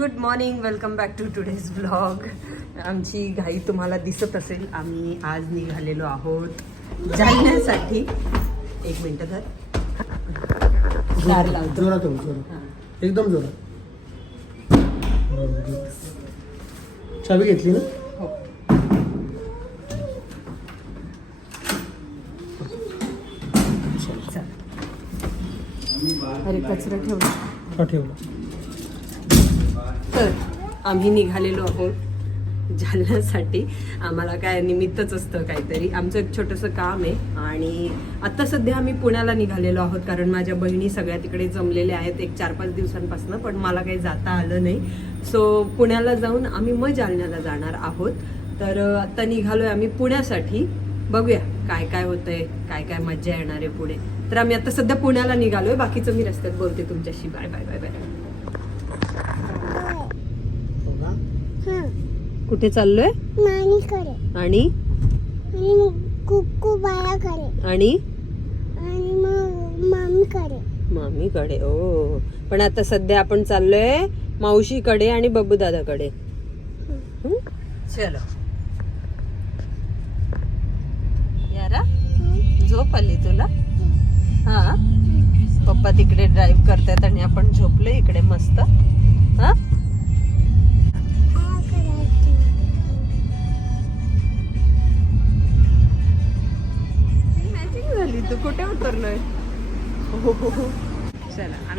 Good morning welcome back to today's blog आमची घाई तुम्हाला दिसत असेल. आम्ही आज निघालेलो आहोत जालन्यासाठी. एक मिनटं धर. जोरात जोरात एकदम जोरात. चावी घेतली ना? हो. अरे कचरा ठेवला हा ठेवला तर आम्ही निघालेलो आहोत जालन्यासाठी. आम्हाला काय निमित्तच असतं काहीतरी. आमचं एक छोटंसं काम आहे. आणि आत्ता सध्या आम्ही पुण्याला निघालेलो आहोत कारण माझ्या बहिणी सगळ्या तिकडे जमलेल्या आहेत एक चार पाच दिवसांपासून पण मला काही जाता आलं नाही. सो पुण्याला जाऊन आम्ही मग जालन्याला जाणार आहोत. तर आत्ता निघालो आहे आम्ही पुण्यासाठी. बघूया काय काय होतंय काय काय मज्जा येणार आहे पुढे. तर आम्ही आता सध्या पुण्याला निघालोय. बाकीचं मी रस्त्यात बोलते तुमच्याशी. बाय बाय बाय बाय हो का कुठे चाललोय? आणि? आणि मामीकडे. मामीकडे ओ. पण आता सध्या आपण चाललोय मावशीकडे आणि बब्बू दादाकडे? चलो. यारा? झोप आली तुला? हा. पप्पा तिकडे ड्राईव्ह करतायत आणि आपण झोपलो इकडे मस्त. हा?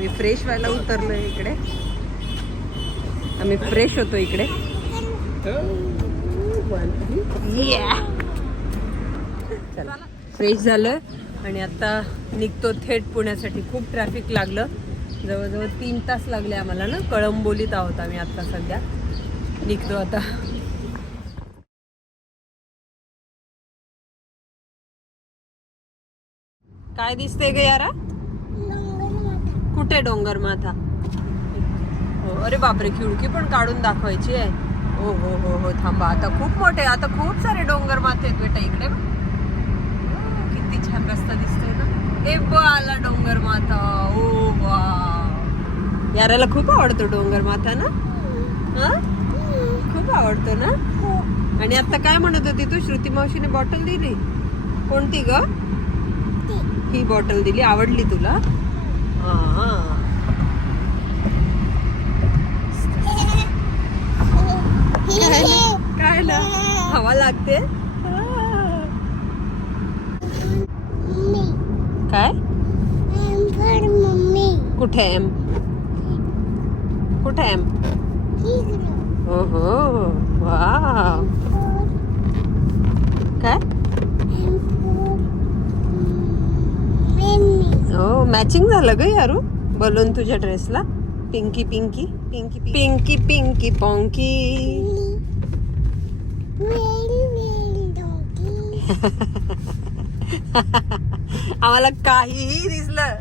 आम्ही फ्रेश व्हायला उतरलोय इकडे. आम्ही फ्रेश होतो इकडे. फ्रेश झालं आणि आता निघतो थेट पुण्यासाठी. खूप ट्रॅफिक लागलं. जवळजवळ तीन तास लागले आम्हाला ना. कळंबोलीत आहोत आम्ही आता सध्या. निघतो आता. काय दिसतंय ग यारा? कुठे डोंगर माथा? हो अरे बापरे खिडकी पण काढून दाखवायची आहे. हो हो हो हो थांबा. आता खूप मोठे आता खूप सारे डोंगर माथे आहेत बेटा इकडे. हो, किती छान रस्ता दिसतोय ना. ए ब आला डोंगर माथा. ओ वा. याराला खूप आवडतो डोंगर माथा ना? हा? खूप आवडतो ना? हो. आणि आता काय म्हणत होती तू? श्रुती मावशीने बॉटल दिली? कोणती ग? ही बॉटल दिली. आवडली तुला? हा काय ना हवा लागते? काय? कुठे एम? कुठे एम? इकडं हो हो वा काय? हो मॅचिंग झालं ग यारू. बलून तुझ्या ड्रेसला pinky pinky pinky pinky Pinky पॉंकी आम्हाला काहीही दिसलं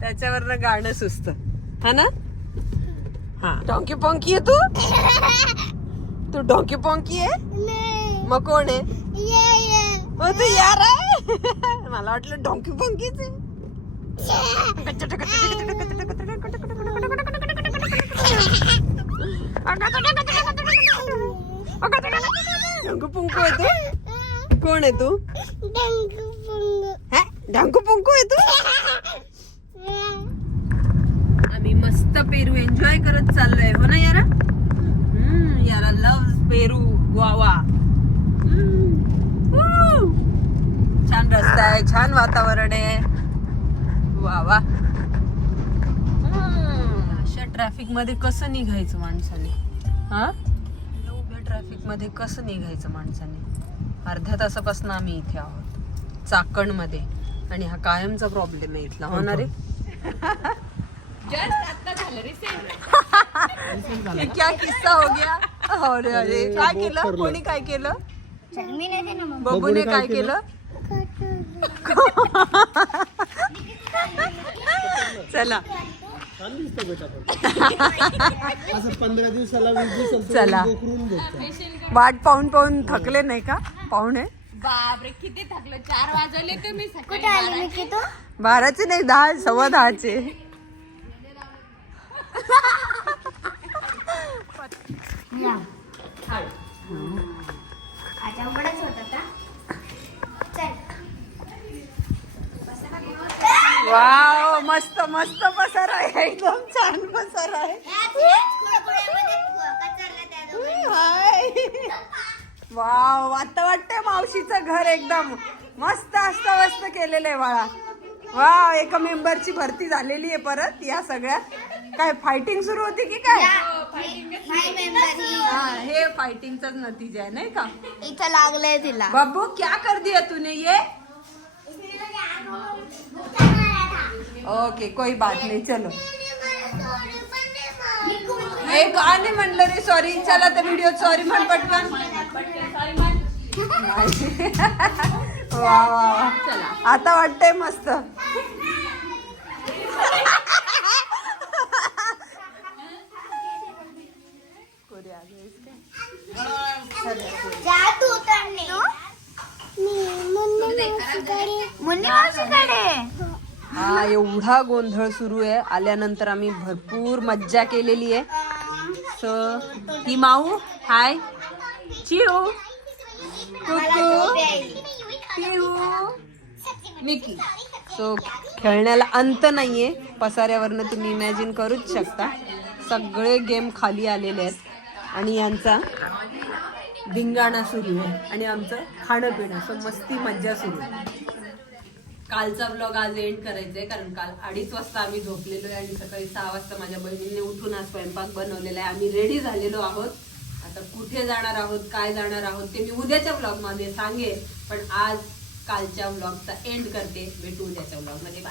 त्याच्यावरनं गाणं सुचत. हा ना? हा. डॉंकी पॉंकी आहे तू? तू डॉंकी पॉंकी आहे? मग कोण आहे? ये ये तू यार आहे? मला वाटलं डॉंकी पॉंकीच आहे. पुंकू आहे तू? कोण आहे तू? हा? डॉंकू पुंकू आहे तू? आम्ही मस्त पेरू एन्जॉय करत चाललोय. हो ना यारा? हम्म, यारा लव पेरू. Woo! छान रस्ता आहे छान वातावरण आहे. वा वा. अशा ट्रॅफिकमध्ये कसं निघायचं माणसाने? हा? उभ्या ट्रॅफिकमध्ये कसं निघायचं माणसाने? अर्ध्या तासापासून आम्ही इथे आहोत चाकणमध्ये आणि हा कायमचा प्रॉब्लेम आहे इथला होणार रे? क्या किस्सा हो गया? अरे अरे. काय केलं? कोणी काय केलं? बबूने काय केलं? चला. चला. वाट पाहून पाहून थकले नाही का? पाहुणे? बापरे किती थकलो. चार वाजवले कुठे मी बाराचे? नाही दहा सव्वा दहाचे. आता उघडच वाव मस्त मस्त पसार आहे. एकदम छान पसार आहे. हाय वाव आता वाटतंय मावशीचं घर एकदम मस्त अस्त केलेलं आहे बाळा. वाव एका मेंबरची भरती झालेली आहे परत या सगळ्यात काय फायटिंग सुरू होती की काय? हा हे फायटिंगचाच नतीजा आहे नाही का? इथं लागलंय तिला. बाबू क्या कर दिया तूने ये? ओके कोई बात नहीं चलो. एक आणि म्हणलं रे सॉरी चला तर व्हिडिओ सॉरी म्हण पटकन. नाही. वा वा आता वाटतंय मस्त. मुन्नी हा एवढा गोंधळ सुरू आहे. आल्यानंतर आम्ही भरपूर मज्जा केलेली आहे. सो ही माऊ हाय चिऊ. कुकू. पिहू मिकी. सो खेळण्याला अंत नाहीये. पसाऱ्यावरनं तुम्ही इमॅजिन करूच शकता. सगळे गेम खाली आलेले आहेत. आणि यांचा धिंगाणा सुरू आहे. आणि आमचं खाणं पिणं सो मस्ती मज्जा सुरू आहे. कालचा ब्लॉग आज एंड करायचा आहे कारण काल अडीच वाजता आम्ही झोपलेलो आहे आणि सकाळी सहा वाजता माझ्या बहिणीने उठून आज स्वयंपाक बनवलेला आहे. आम्ही रेडी झालेलो आहोत. आता कुठे जाणार आहोत काय जाणार आहोत ते मी उद्याच्या ब्लॉगमध्ये सांगेन. पण आज कालच्या ब्लॉगचा एंड करते. भेटू उद्याच्या ब्लॉग बा